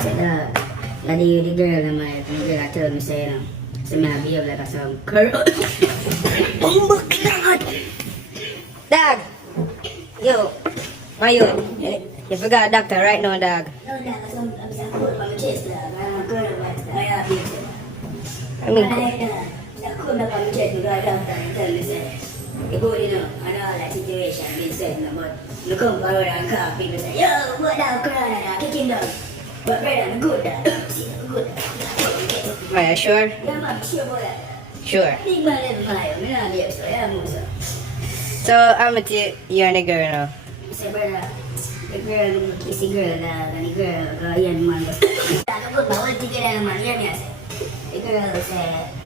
Said the girl in my the girl I told me say so me I behave like a some girl. Oh my god! Dog! Yo! Why you? You forgot doctor right now, dog. No, dog, I'm some cold from my chest, dog. I'm a girl, but I have it. I mean, I cold from my chest because the doctor tell me say, you go, you know, and all that situation been said, you know, but you come forward and call people say, yo, what dog, corona, dog, kick him down. But brother, I'm good, dog. See, I'm good. Are you sure? Yeah, man, sure about that. Sure. Big man live my own, I'm not there, so yeah, I'm so. So, I'm with you and the girl now. I say, brother, the girl, the kissy girl, and the girl, young man, but I put my whole together, man, hear me, I say. The girl say,